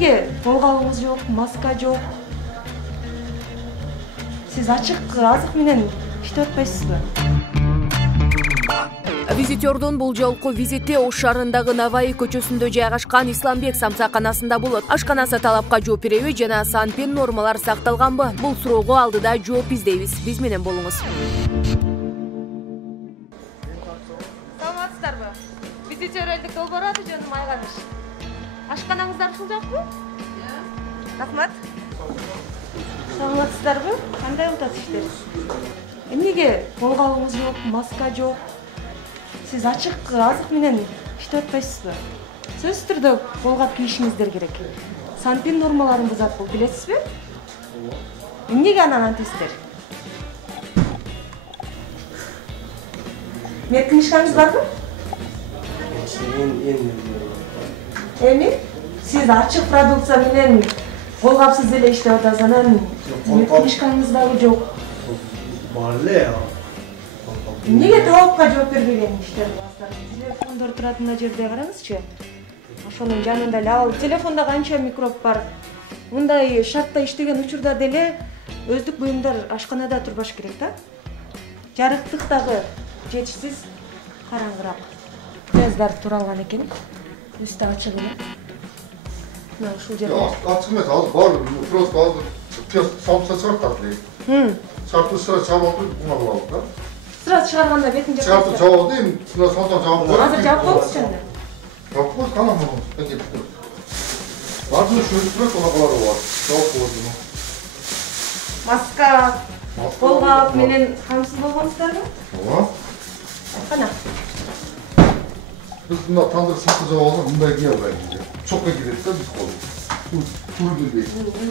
Эмнеге колгалыңыз жок, маска жок? Сиз ачык азык менен иштеп атпайсызбы? Визитердун бул жолку визити Ош шаарындагы Наваи көчөсүндө жайгашкан Исламбек самсаканасында болот. Ашканасы талапка жооп береби жана санпин нормалар сакталганбы? Бул суроого алдыда жооп издейбиз. Биз менен болуңуз. Саламатсыздарбы? Визитерлик долбоор аты жөнүм Айганыш. Ашканаңыздар ушул жакпы? Рахмат. Саламатсыздарбы? Кандай атасыздар? Эмнеге колгалыңыз жок, маска жок? Сиз ачык азык менен иштеп атпайсызбы? Сөзсүз түрдө колгап кийишиңиздер керек. Санпин нормаларын бузат бул, билесизби? Эмнеге анан антесиздер? Медкнижкаңыз барбы? Эми сиз ачык продукция менен колгапсыз эле иштеп атасыз, анан медкнижкаңыз дагы жок. Бар эле. Эмнеге талапка жооп бербеген иштер кыласыздар? Телефондор турат мына жерде, караңызчы. Ошонун жанында эле ал телефондо канча микроб бар. Мындай шартта иштеген учурда деле өздүк буюмдар ашканада турбаш керек да. Жарыктык дагы жетишсиз, караңгыраак. Көздөр туралган экен. Үстү ачык эле. Мына ушул жерде. Ачык эмес, азыр бар, просто азыр самса чыгартат эле. Чартышта чабып буга кылабыз да. Сразу чыгарганда бетин жапып. Чартып жабып дейм, мына сондан жабып коюп. Азыр жапып коюңузчу анда. Жапып коюп, канам муну. Бардыгы шөлүп турат, унагалары бар. Жабып коюп. Маска, колгап менен камсыз болгонсуздарбы? Ооба. Кана. Biz bunda tandır sakıcı olsa bunda giyer bence. Çok da girer de biz koyuyoruz. Tur değil.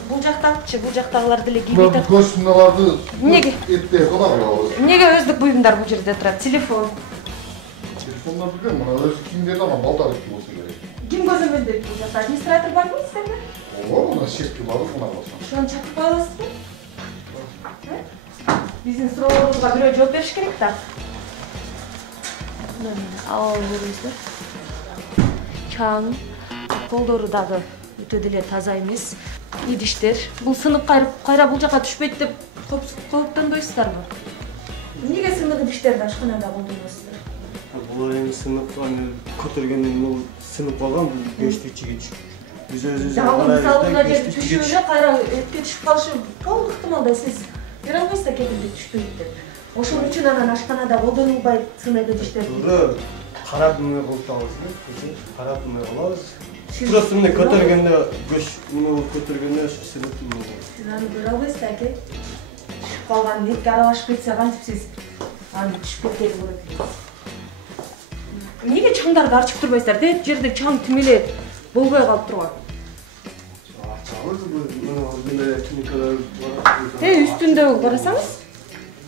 Бул жактакчы, бул жактагылар деле кийбей Bunlar bu göğsündelerdi. Эмнеге? Ettiğe kadar kılavuz. Эмнеге өздүк буюмдар бул жерде турат? Телефон. Telefonlar biliyorum bana. Özü kimlerden ama baldar etki olsa gerek. Ким көзөмөлдөйт бул жакта? Администратор барбы сиздерде? Ооба, мына шетке барып мына болса. Ошону чакырып кое аласызбы? Биздин суроолорубузга бирөө жооп бериш керек да. Ал көрүңүздөр. Чаң, колдору дагы өтө деле таза эмес. Идиштер. Бул сынып кайра бул жака түшпөйт деп кооптонбойсуздарбы? Эмнеге сынып идиштерди ашканада колдоносуздар? Булар эми сынып көтөргөндөн бул сынып калган, бул бештик чиги түшүп. Биз өзүбүз мисалы мына жерде түшүп эле кайра этке түшүп калышы толук ыктымал да, сиз бере албайсыз да кепилдик түшпөйт деп. Ошон үчүн анан ашканада колдонулбайт сынып идиштерди. Туура, карап эмне кылып атабыз, карап эмне кылабыз. Просто эмне көтөргөндө көч муну көтөргөндө ошо сынып эмне. Сиз аны көрө албайсыз да, аке. Түшүп калган этке аралашып кетсе кантип сиз аны түшүп кеткени көрөт. Эмнеге чаңдарды арчып турбайсыздар? Дет жерде чаң тим эле болбой калып турган. Үстүндө карасаңыз,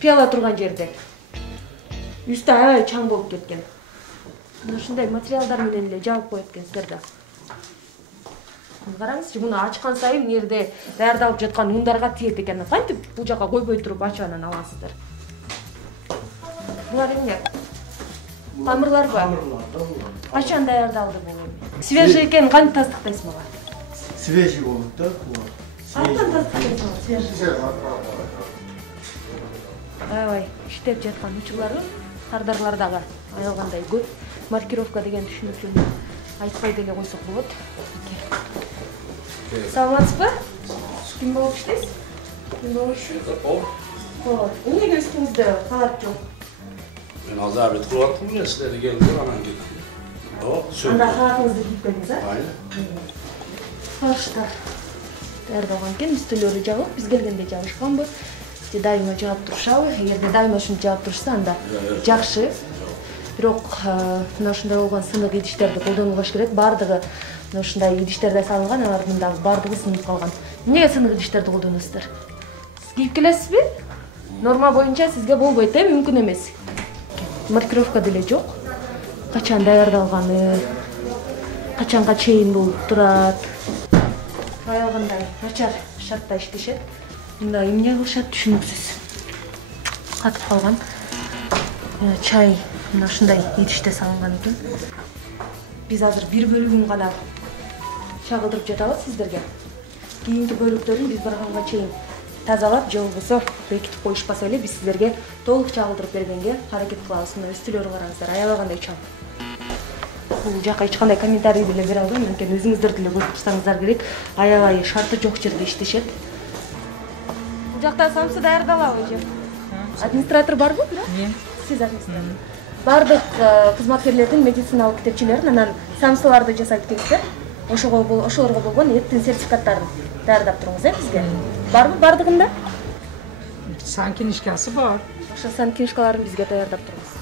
пияла турган жерде. Үстү аябай чаң болуп кеткен. Ушундай материалдар менен эле жабып коюп экенсиздер да. Караңызчы, муну ачкан сайын жерде даярдалып жаткан ундарга тиет экен. Кантип бул жака койбой туруп ачып анан аласыздар? Булар эмне? Камырларбы? Камырлар да булар. Качан даярдалды бул? Свежий экен, кантип тастыктайсыз мага? Свежий болуп да булар. Кантип тастыктайсыз мага? Свежий. Аябай иштеп жаткан учурлары кардарлар дагы аялгандай көп. Маркировка деген түшүнүкчүнү айтпай деле койсок болот. Саламатсызбы? Ким болуп иштейсиз? Ким болуп иштейсиз? Ооба. Эмнеге үстүңүздө халат жок? Мен азыр бет кылып аттым, силерге келдим, анан кеттим. Анда халатыңызды кийип келдиңиз, а? Айnen. Башта даярдалган экен, үстөлөрү жабык, биз келгенде жабышканбы? Же дайыма жаап турушабы? Эгерде дайыма ушинтип жаап турушса, анда жакшы. Бирок мына ушундай болгон сынык идиштерди колдонбош керек. Бардыгы мына ушундай идиштерде салынган, алардын дагы бардыгы сынып калган. Эмнеге сынык идиштерди колдоносуздар? Сиз кийип келесизби? Норма боюнча сизге болбойт, мүмкүн эмес. Маркировка деле жок. Качан даярдалганы, качанга чейин болуп турат. Аялгандай начар шартта иштешет. Мында эмне кылышат түшүнүксүз. Катып калган. Чай мына ушундай идиште салынган экен. Биз азыр бир бөлүгүн гана чагылдырып жатабыз сиздерге. Кийинки бөлүктөрүн биз барганга чейин тазалап, же болбосо бекитип коюшпаса эле биз сиздерге толук чагылдырып бергенге аракет кылабыз. Мына үстүлөрү караңыздар, аябагандай чоң. Бул жака эч кандай комментарий деле бере албайм, анткени өзүңүздөр деле көрүп турсаңыздар керек. Аябай шарты жок жерде иштешет. Бул жакта самсы даярдалабы же? Администратор барбы? Сиз администратор. Бардык кызматкерлердин медициналык китепчелерин анан самсыларды жасайт экенсиздер. Ошолорго болгон эттин сертификаттарын даярдап туруңуз, бизге. Барбы бардыгында? Сан книжкасы бар. Ошо сан книжкаларын бизге даярдап туруңуз.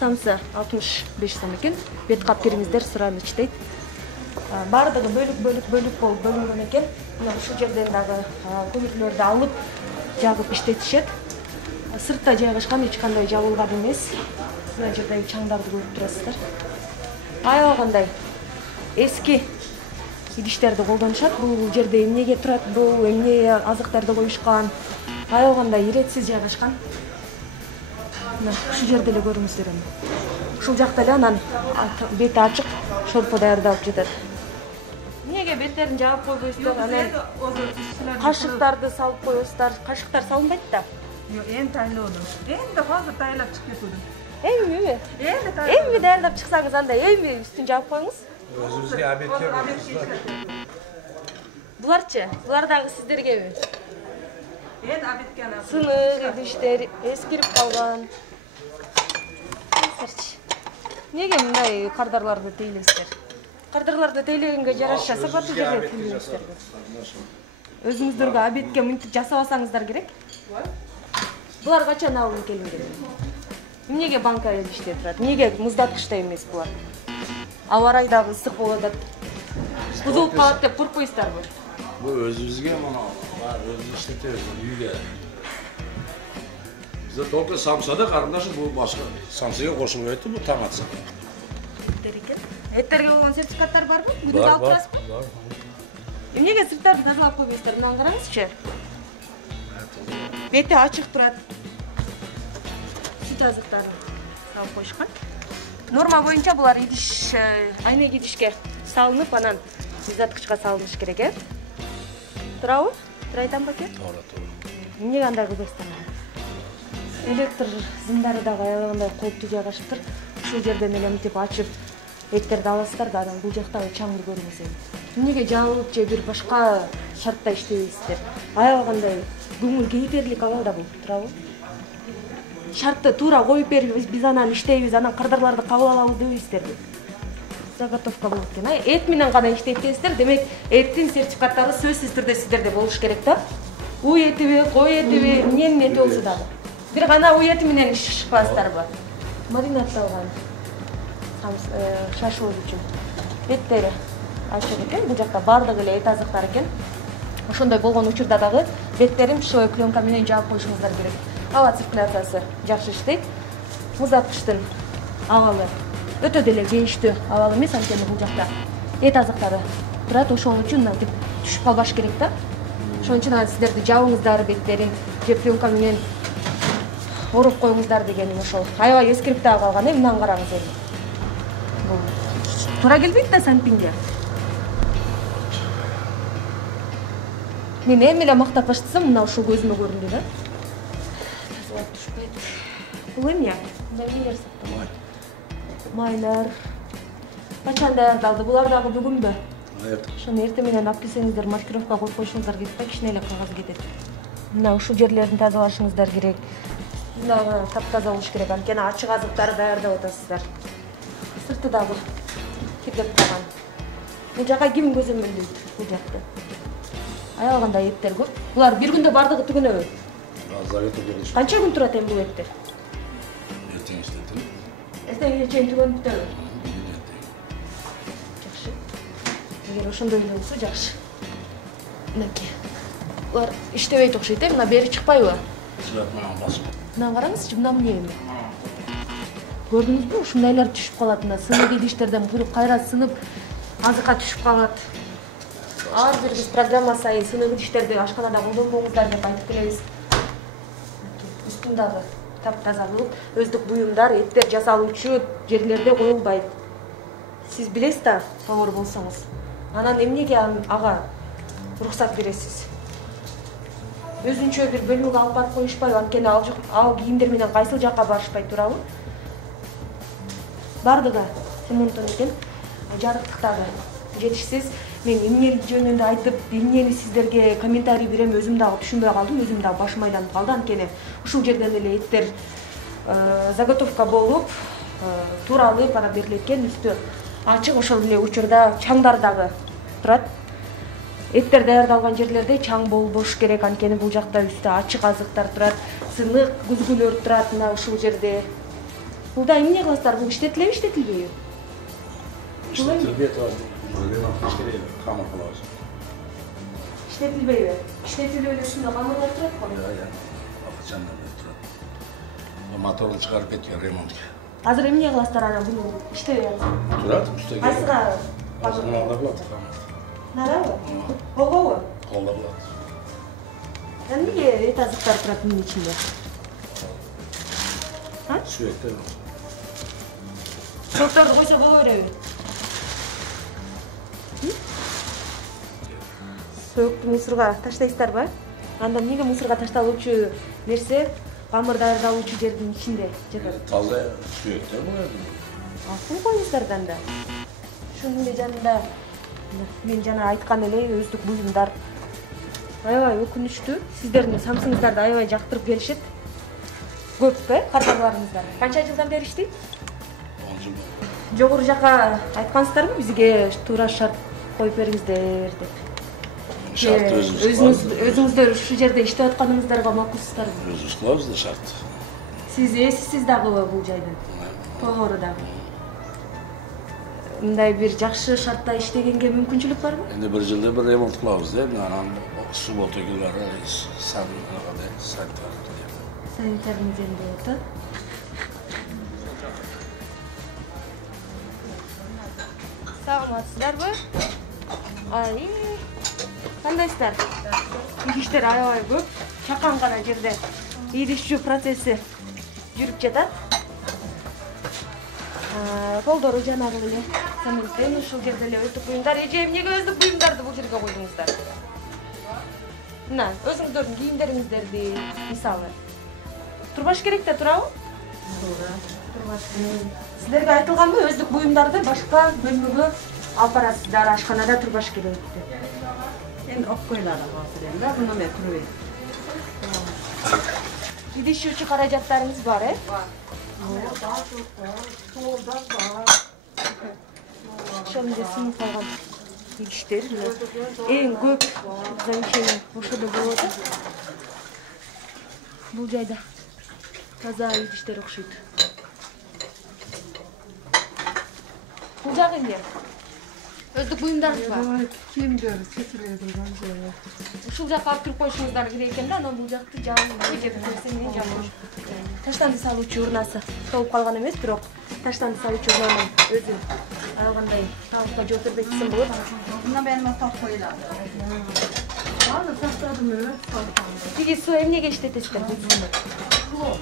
Самсы 65 сом экен. Бет кап кириңиздер, сурам ичтейт. Бардыгы бөлүк болуп бөлүнгөн экен. Мына ушул жерден дагы көмүрлөрдү алып, жагып иштетишет. Сыртта жайгашкан эч кандай жабылган эмес. Мына жердеги чаңдарды көрүп турасыздар. Аябагандай эски идиштерди колдонушат. Бул жерде эмнеге турат, бул эмне азыктарды коюшкан. Аябагандай иретсиз жайгашкан. Мына ушул жерде эле көрүңүздөр. Ушул жакта эле анан бети ачык шорпо даярдалып жатат. Эмнеге беттерин жаап койбойсуздар? Анан кашыктарды салып коесуздар. Кашыктар салынбайт да. Yok, en taylo'dim. Endi hozir taylab chiqib ketdim. Эми даярдап чыксаңыз андай эми үстүн жаап коюңуз. Өзүбүзгө обедке Буларчы? Булар дагы сиздергеби? Endi obedga ana. Сынык идиштер эскирип калган. Неге мындай кардарларды тейлейсиздер? Кардарларды тейлегенге жараша сапаттуу жерде тейлейсиздер. Өзүңүздөргө обедке мынтип жасабасаңыздар керек. Булар качан алынып келинген? Эмнеге банка идиште турат? Эмнеге муздаткычта эмес булар? Аба ырайы дагы ысык болуп атат. Бузулуп калат деп коркпойсуздарбы? Бул өзүбүзгө мына өзүбүз иштетебиз үйгө. Бизде только самсада карындашым бул башка самсага кошулбайт бул таң атса. Эттерге болгон сертификаттар барбы? Бүгүн алып турасызбы? Бар. Эмнеге сырттарды тазалап койбойсуздар? Мынаны караңызчы. Бети ачык турат. Сүт азыктарын салып коюшкан. Норма боюнча булар идиш, айнек идишке салынып, анан муздаткычка салыныш керек, Турабы? Турайтам баке? Туура. Эмнеге андай кылбайсыздар? Электр зымдары дагы аябагандай кооптуу жайгашыптыр. Ушул жерден эле мынтип ачып эттерди аласыздар да, анан бул жактагы чаңды көрүңүз эми. Эмнеге жабылып же бир башка шартта иштебейсиздер? Аябагандай көңүл кейтерлик ала да бул, турабы? Шартты туура коюп берип биз анан иштейбиз, анан кардарларды кабыл алабыз дебейсиздерби? Заготовка болот экен. Эт менен гана иштейт экенсиздер, демек эттин сертификаттары сөзсүз түрдө сиздерде болуш керек да. У этиби, кой этиби, эмненин эти болсо дагы. Бир гана у эти менен иш чыкпайсыздарбы? Маринадталган шашлык үчүн эттери ачык экен. Бул жакта бардыгы эле эт азыктар экен. Ошондой болгон учурда дагы беттерин пищевой пленка менен жаап коюшуңуздар керек. Аба циркуляциясы жакшы иштейт. Муздаткычтын абалы өтө деле кейиштүү абал эмес, анткени бул жакта эт азыктары турат, ошол үчүн мынтип түшүп калбаш керек да. Ошон үчүн сиздерди жабыңыздар беттерин, же пленка менен ороп коюңуздар дегеним ошол. Аябай эскирип дагы калган, мынаны караңыз эми. Бул туура келбейт да сампинге. Мен эми эле мактап баштасам, мына ушул көзүмө көрүндү да. Тазалап түшпөйт. Бул эмне? Мындай эмнелер сакталган? Майлар. Качан даярдалды? Булар дагы бүгүнбү? Ошону эртең менен алып келсеңиздер, маркировка коюп коюшуңуздар керек да, кичине эле кагаз кетет. Мына ушул жерлерин тазалашыңыздар керек. Мына таптаза болуш керек, анткени ачык азыктарды даярдап атасыздар. Сырты дагы кирдеп калган. Бул жака ким көзөмөлдөйт бул жакты? Аябагандай эттер көп. Булар бир күндө бардыгы түгөнөбү? Канча күн турат эми бул эттер? Эртең иштетим. Эртеңге чейин түгөнүп бүтөбү? Жакшы. Эгер ошондой эле болсо жакшы. Мынакей. Булар иштебейт окшойт, мына бери чыкпайбы? Мынаны караңызчы, мына эмне эми? Көрдүңүзбү? Ушундайлар түшүп калат, мына сынык идиштерден куруп кайра сынып, азыкка түшүп калат. Ар бир биз программа сайын сынык идиштерди ашканада колдонбоңуздар деп айтып келебиз. Үстүн дагы таптаза болуп, өздүк буюмдар, эттер жасалуучу жерлерде коюлбайт. Сиз билесиз да, таңыр болсоңуз. Анан эмнеге ага уруксат бересиз? Өзүнчө бир бөлмөгө алып барып коюшпайбы? Анткени ал кийимдер менен кайсыл жакка барышпай турабы? Бардыгы ремонттон экен. Жарыктыктагы жетишсиз. Мен эмне жөнүндө айтып, эмнени сиздерге комментарий берем, өзүм дагы түшүнбөй калдым, өзүм дагы башым айланып калды. Анткени ушул жерден эле эттер заготовка болуп, тууралып ана берилет экен, үстү ачык, ошол эле учурда чаңдар дагы турат. Эттер даярдалган жерлерде чаң болбош керек, анткени бул жакта үстү ачык азыктар турат, сынык, күзгүлөр турат мына ушул жерде. Булда эмне кыласыздар? Бул иштетилеби, иштетилбейби? İşletilbeydi. Kamur kılağız. İşletilbeybi? İşletilbeybi üstünde kamurlar turat mı? Ya, afıcanlar turat. Motorunu çıkarıp ketiyor remont. Hazır emne kılasızlar ana bunu iştebey alsın? Turat, üstte geliyor. Kaysıga? Azını alda bulatı kamur. Nara mı? Kolga mı? Kolda bulatı. Yani niye et azıklar turat bunun içinde? Sürekli. Çoklardı koysa bolu örebi. Soyuкту мусорго таштайсыздарбы? Анда эмнеге мусорго ташталуучу нерсе камыр даярдалуучу жердин ичинде жатат? Таза sürekli bu yerде. Алтын коюңуздар да анда. Ушунун эле жанында мен жана айткан эле өздүк буюмдар. Аябай өкүнүчтүү. Сиздердин самсыңыздарды аябай жактырып келишет. Көп кардарларыңыздар. Канча жылдан бери иштейт? 10 жыл. Жогору жака айткансыздарбы бизге туура шарт коюп бериңиздер деп? Şart özümüz Өзүңүздөр ушул жерде иштеп атканыңыздарга макулсуздарбы? Özümüz kılavuz da şart. Сиз эсисиз дагы бул жайдан? Тоогору дагы. Мындай бир жакшы шартта иштегенге мүмкүнчүлүк барбы? Endi bir yılda bir remont kılavuz değil mi? Anam subota günleri Санитарный ден болот да. Саламатсыздарбы? Ай, кандайсыздар? Иштер аябай көп. Чакан гана жерде иришүү процесси жүрүп жатат. Колдору жанагы эле самыртен ушул жерде эле өздүк буюмдар. Эже эмнеге өздүк буюмдарды бул жерге койдуңуздар? Мына, өзүңүздөрдүн кийимдериңиздерди мисалы турбаш керек да, турабы? Турбаш. Сиздерге айтылганбы, өздүк буюмдарды башка бөлмөгө алып барасыздар, ашканада турбаш керек деп. Endi olib qo'yiladi hozir endi, buni men turib. Идишүүчү каражаттарыңыз бар, э? Ошол эле сынып калган идиштер. Эң көп замечание ошодо болот. Бул жайда таза идиштер окшойт. Бул жагы эмне? Өздүк буюмдарыңыз бар? Кийимдер чечиле турган жери. Ушул жакка алып кирип коюшуңуздар керек экен да, анан бул жакты жамылбай жеп койсо мен жамылып. Таштанды салуучу урнасы толуп калган эмес, бирок таштанды салуучу урнанын өзү кандай талапка жооп бербейт десем болот. Buna benim atak qo'yiladi. Hozir tashladim o'zi. Тиги суу эмнеге иштетесиздер? Хлор.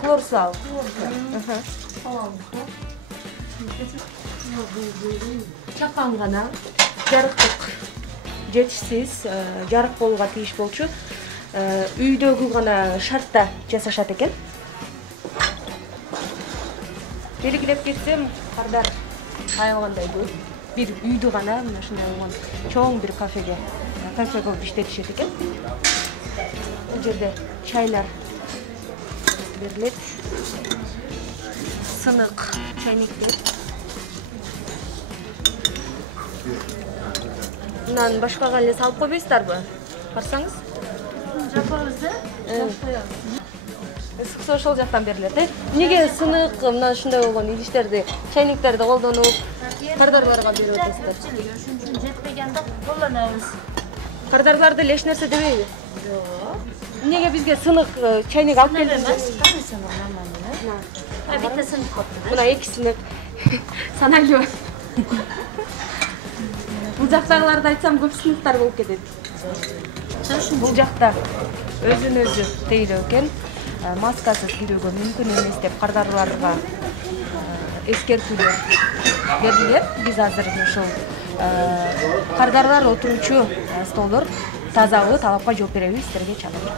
Хлор суу алып. Чакан гана жарыктык жетишсиз, жарык болууга тийиш болчу. Үйдөгү гана шартта жасашат экен. Белгилеп кетсем, кардар аябагандай көп. Бир үйдү гана мына ушундай болгон чоң бир кафе кылып иштетишет экен. Бул жерде чайлар берилет. Сынык, чайниктер. Мындан башкага эле салып койбойсуздарбы? Карасаңыз? Жапабыз, жап коебуз. Ысыксы ошол жактан берилет, э? Эмнеге сынык мына ушундай болгон идиштерди, чайниктерди колдонуп, кардарларга берип атасыздар? Ошон үчүн жетпегенде колдонобуз. Кардарларды эле эч нерсе дебейби? Жок. Эмнеге бизге сынык, чайник алып келдиңиз? Битте сынык копту. Мына эки сынык. Санайлуу. Бул жактагыларды айтсам көп сыныктар болуп кетет. Бул жакта өзүн-өзү тейлөө экен. Маскасыз кирүүгө мүмкүн эмес деп кардарларга эскертүүлөр берилет. Биз азыр ошол кардарлар отуручу столдор тазабы талапка жооп беребиз, силерге чагырып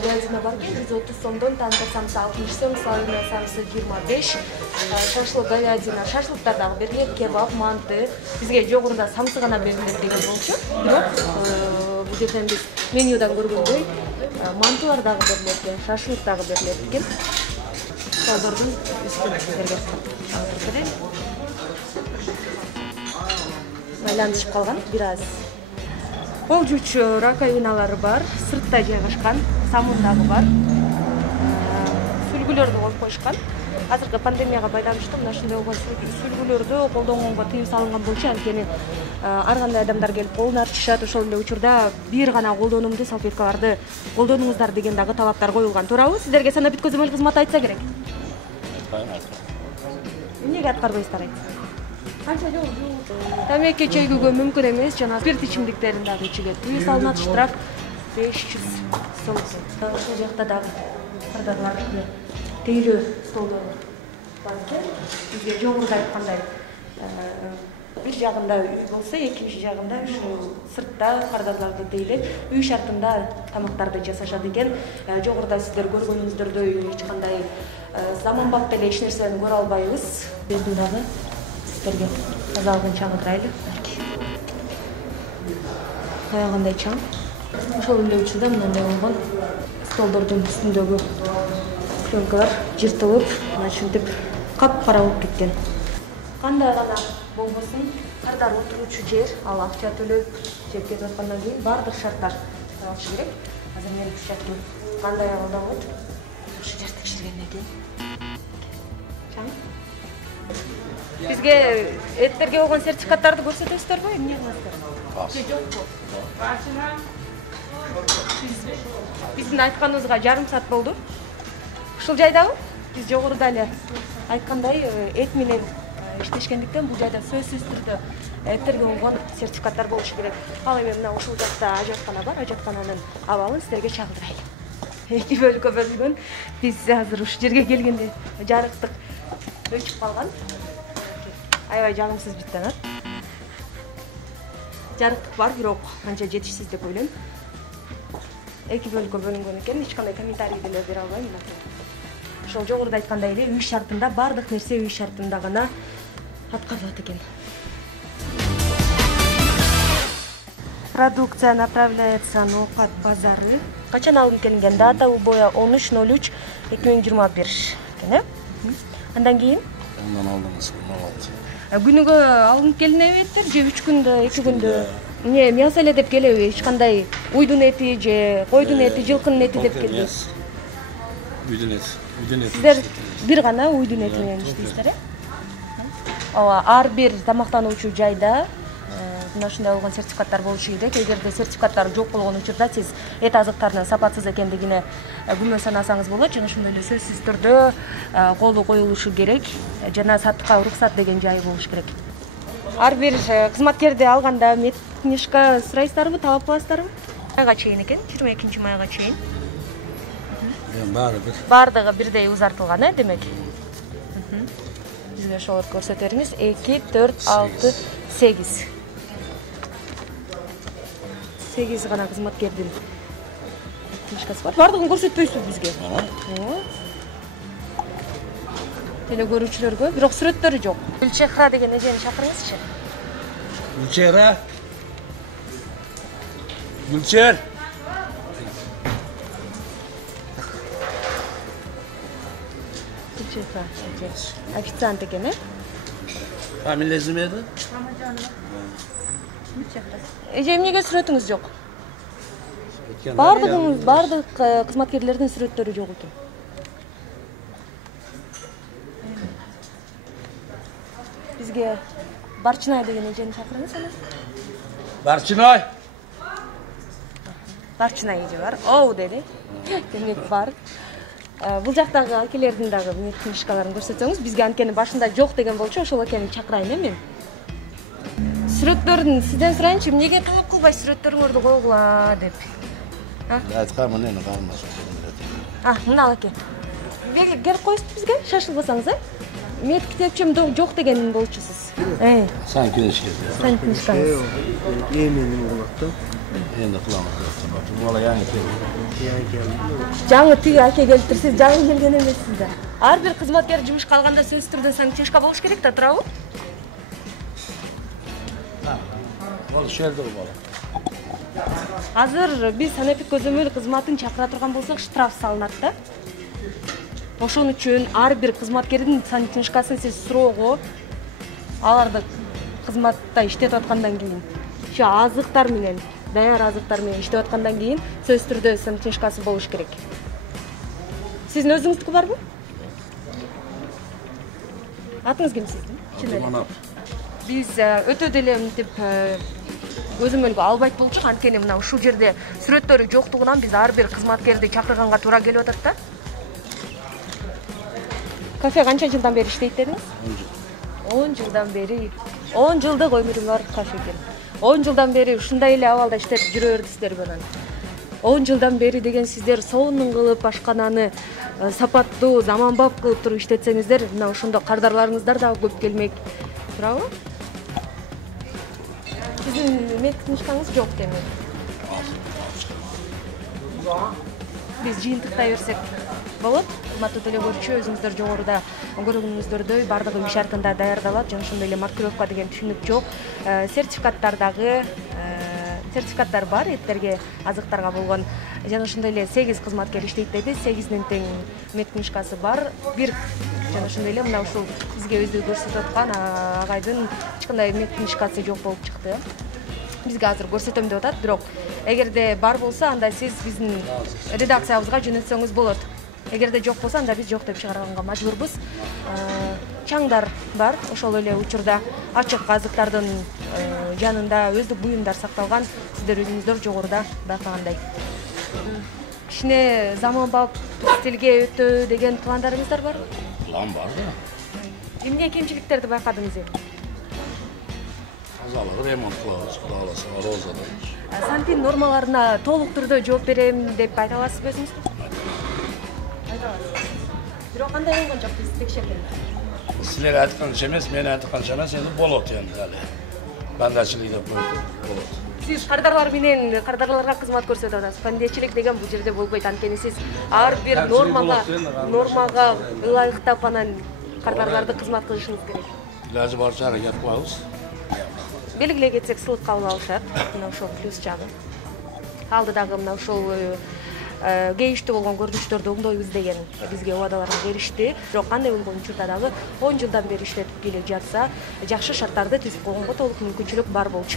говядина бар экен, 130 сомдон, тандыр самсы 60 сом, салыйна самсы 25, шашлык говядина, шашлыктар дагы берилет, кебаб, манты. Бизге жогоруда самсы гана берилет деген болчу. Бирок бул жерден биз менюдан көргөндөй мантылар дагы берилет экен, шашлык дагы берилет экен. Столдордун үстүнө силерге чагырып берейин. Байланышып калган бир аз. Кол жууч раковиналары бар, сыртта жайгашкан, самун дагы бар. Сүлгүлөрдү коюп коюшкан. Азыркы пандемияга байланыштуу мына ушундай болгон сүлгүлөрдү колдонгонго тыйым салынган болчу, анткени ар кандай адамдар келип колун артышат. Ошол эле учурда бир гана колдонумдуу салфеткаларды колдонуңуздар деген дагы талаптар коюлган. Туурабы? Сиздерге санап бүткөзмөлүү кызмат айтса керек. Эмнеге аткарбайсыздар айт? Канча жол жууп, тамеки чегүүгө мүмкүн эмес, жана спирт ичимдиктерин дагы ичүүгө тыйым салынат, штраф 500 сом. Ошол жакта дагы кардарлар тейлөө столдор бар экен. Бизге жогоруда айткандай бир жагында үй болсо, экинчи жагында ушу сыртта кардарларды тейлеп, үй шартында тамактарды жасашат экен. Жогоруда сиздер көргөнүңүздөрдөй эч кандай заманбап деле эч нерсени көрө албайбыз. Бизди дагы сиздерге тазалыгын чагырайлы. Кандай чаң. Ошол эле учурда мындай болгон столдордун үстүндөгү пленкалар жыртылып, ушинтип капкара болуп кеткен. Кандай гана болбосун, кардар отуручу жер, ал акча төлөп жеп кетип аткандан кийин баардык шарттар сакталышы керек. Азыр мен күчөтүм кандай абалда болот? Ушу жер текшергенден кийин. Чаң. Бизге эттерге болгон сертификаттарды көрсөтөсүздөрбү? Эмне кыласыздар? Же жокпу? Биздин айтканыбызга жарым саат болду. Ушул жайдабы? Биз жогоруда эле айткандай эт менен иштешкендиктен бул жайда сөзсүз түрдө эттерге болгон сертификаттар болушу керек. Ал эми мына ушул жакта ажаткана бар, ажаткананын абалын силерге чагылдырайлы. Эки бөлүккө бөлүнгөн. Биз азыр ушул жерге келгенде жарыктык өчүп калган. Аябай жагымсыз бүттөнөт. Жарыктык бар, бирок анча жетишсиз деп ойлойм. Эки бөлүккө бөлүнгөн экен, эч кандай комментарий деле бере албайм. Ошол жогоруда айткандай эле үй шартында, баардык нерсе үй шартында гана аткарылат экен. Продукция направляется на Ноокат базары. Качан алынып келинген? Дата убоя 13.03.2021 экен, э? Андан кийин? Ondan aldınız, Күнүгө алынып келинебиттер же 3 күндө, 2 күндө? Эмне мясо эле деп келеби? Эч кандай уйдун эти же койдун эти, жылкынын эти деп келбейт. Уйдун эти. Сиздер бир гана уйдун эти менен иштейсиздер, э? Ооба, ар бир тамактануучу жайда мына ушундай болгон сертификаттар болушу керек. Эгерде сертификаттар жок болгон учурда сиз эт азыктарынын сапатсыз экендигине күмөн санасаңыз болот. Жана ошондой эле сөзсүз түрдө колу коюлушу керек. Жана сатыкка уруксат деген жайы болуш керек. Ар бир кызматкерди алганда мет книжка сурайсыздарбы, талап кыласыздарбы? Майга чейин экен, 22 майга чейин. Баардыгы бирдей узартылган, э, демек. Бизге ошолорду көрсөтөрүңүз. 2, 4, 6, 8. 8 гана кызматкердин книжкасы бар. Баардыгын көрсөтпөйсүз бизге? Теле көрүүчүлөргө, бирок сүрөттөрү жок. Гүлчехра деген эжени чакырыңызчы. Gülçehre. Gülçer. Gülçehra. Официант экен, э? Фамилиясы нейди? Эже эмнеге сүрөтүңүз жок? Баардык кызматкерлердин сүрөттөрү жок экен. Бизге Барчынай деген эжени чакырыңыз ана. Барчынай. Барчынай эже бар. Оу деди. Демек бар. Бул жактагы акелердин дагы мет книжкаларын көрсөтсөңүз, бизге анткени башында жок деген болчу, ошол экенин чакырайын, э, мен. Сүрөттөрүн сизден сурайынчы, эмнеге талап кылбайсыз сүрөттөрүңөрдү койгула деп? Айткам, эмне калмаса. Мына аке. Келип коюңуз бизге, шашылбасаңыз, Мед китепчим жок деген болчусуз. Сан книжкасы. Сан книжкаңыз. Эменин болот да. Енді қыламыз. Бала яңы келді. Жаңы тиги аке келиптир, сиз жаңы келген эмессиз да. Ар бир кызматкер жумушка алганда сөзсүз түрдө сан книжка болуш керек да, туурабы? Ол шерді бала. Азыр биз санэпик көзөмөл кызматын чакыра турган болсок, штраф салынат да. Ошон үчүн ар бир кызматкердин сан книжкасын сиз суроого, аларды кызматта иштеп аткандан кийин, ошо азыктар менен, даяр азыктар менен иштеп аткандан кийин сөзсүз түрдө сан книжкасы болуш керек. Сиздин өзүңүздүкү барбы? Атыңыз ким сиздин? Абдуманап. Биз өтө деле мынтип көзөмөлгө албайт болчук, анткени мына ушул жерде сүрөттөрү жоктугунан биз ар бир кызматкерди чакырганга туура келип атат да. Кафе канча жылдан бери иштейт дедиңиз? 10 жылдан бери. 10 жылдык өмүрүм бар кафе экен. 10 жылдан бери ушундай эле абалда иштеп жүрө бердиңиздер менен. 10 жылдан бери деген сиздер сонун кылып ашкананы сапаттуу, заманбап кылып туруп иштетсеңиздер, мына ошондо кардарларыңыздар да көп келмек. Туурабы? Сиздин мед книжкаңыз жок демек. Биз жыйынтыктай берсек болот. Кызматтуу төлөгөрчү өзүңүздөр жогоруда көргөнүңүздөрдөй бардыгы үй шартында даярдалат, жана ошондой эле маркировка деген түшүнүк жок. Сертификаттар бар, эттерге, азыктарга болгон. Жана ошондой эле 8 кызматкер иштейт деди, 8-ден тең мед книжкасы бар. Бир жана ошондой эле мына ушул бизге өзү көрсөтүп аткан агайдын эч кандай мед книжкасы жок болуп чыкты. Бизге азыр көрсөтөм деп атат, бирок эгерде бар болсо, анда сиз биздин редакциябызга жөнөтсөңүз болот. Эгерде жок болсо, анда биз жок деп чыгарганга мажбурбуз. Чаңдар бар, ошол эле учурда ачык азыктардын жанында өздүк буюмдар сакталган, сиздер өзүңүздөр жогоруда байкагандай. Кичине заманбап стилге өтө деген пландарыңыздар барбы? План бар да. Эмне кемчиликтерди байкадыңыз эми? Тазалык ремонт кылабыз, Кудай кааласа, розада. Санпин нормаларына толук түрдө жооп берем деп айта аласызбы өзүңүз? Айта аласыз. Бирок кандай болгон жок биз текшергенде? Силер айтканча эмес, мен айтканча эмес, энди болот энди али. Бандачылык деп коюп болот. Сиз кардарлар менен кардарларга кызмат көрсөтүп атасыз. Бандачылык деген бул жерде болбойт, анткени сиз ар бир нормага ылайыктап анан кардарларды кызмат кылышыңыз керек. Илажы барча аракет кылабыз. Белгилей кетсек сыйлык кабыл алышат. Мына ошол плюс жагы. Алдыдагы мына ошол кейиштүү болгон көрүнүштөрдү оңдойбуз деген бизге убадаларга беришти. Бирок кандай болгон учурда дагы 10 жылдан бери иштетип келип жатса, жакшы шарттарды түзүп койгонго толук мүмкүнчүлүк бар болчу.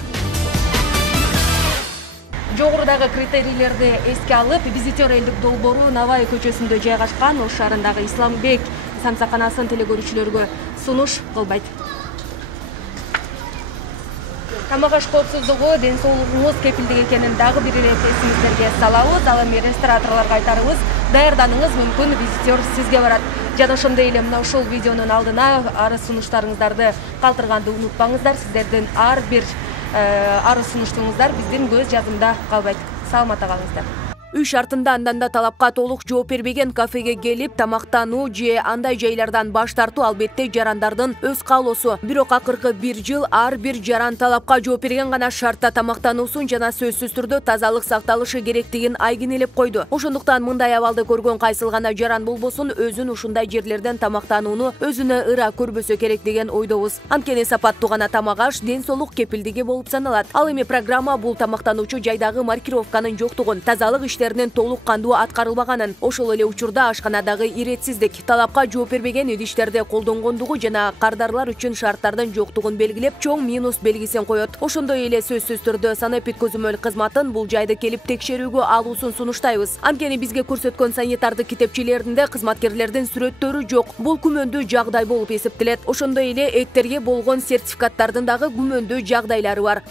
Жогорудагы критерийлерди эске алып, визитер элдик долбоору Навай көчөсүндө жайгашкан Ош шаарындагы Исламбек самсаканасын телекөрүүчүлөргө сунуш кылбайт. Тамак аш коопсуздугу, ден соолугуңуз кепилдик экенин дагы бир ирет эсиңиздерге салабыз. Ал эми рестораторлорго айтарыбыз, даярданыңыз мүмкүн визитер сизге барат. Жана ошондой эле мына ушул видеонун алдына арыз сунуштарыңыздарды калтырганды унутпаңыздар. Сиздердин ар бир арыз сунуштуңуздар биздин көз жазымда калбайт. Саламатта калыңыздар. Үй шартында анданда талапка толук жооп бербеген кафеге келип тамактануу же андай жайлардан баш тартуу албетте жарандардын өз каалоосу. Бирок акыркы 1 жыл ар бир жаран талапка жооп берген гана шартта тамактануусун жана сөзсүз түрдө тазалык сакталышы керектигин айгинелеп койду. Ошондуктан мындай абалды көргөн кайсыл гана жаран болбосун өзүн ушундай жерлерден тамактанууну өзүнө ыра көрбөсө керек деген ойдобуз. Анткени сапаттуу гана тамак аш ден соолук кепилдиги болуп саналат. Ал эми программа бул тамактануучу жайдагы маркировканын жоктугун, тазалык иштеринин толук кандуу аткарылбаганын, ошол эле учурда ашканадагы иретсиздик, талапка жооп бербеген идиштерди колдонгондугу жана кардарлар үчүн шарттардын жоктугун белгилеп, чоң минус белгисин коет. Ошондой эле сөзсүз түрдө санэпик көзөмөл кызматын бул жайды келип текшерүүгө алуусун сунуштайбыз. Анткени бизге көрсөткөн санитардык китепчелеринде кызматкерлердин сүрөттөрү жок. Бул күмөндүү жагдай болуп эсептелет. Ошондой эле эттерге болгон сертификаттардын дагы күмөндүү жагдайлары бар.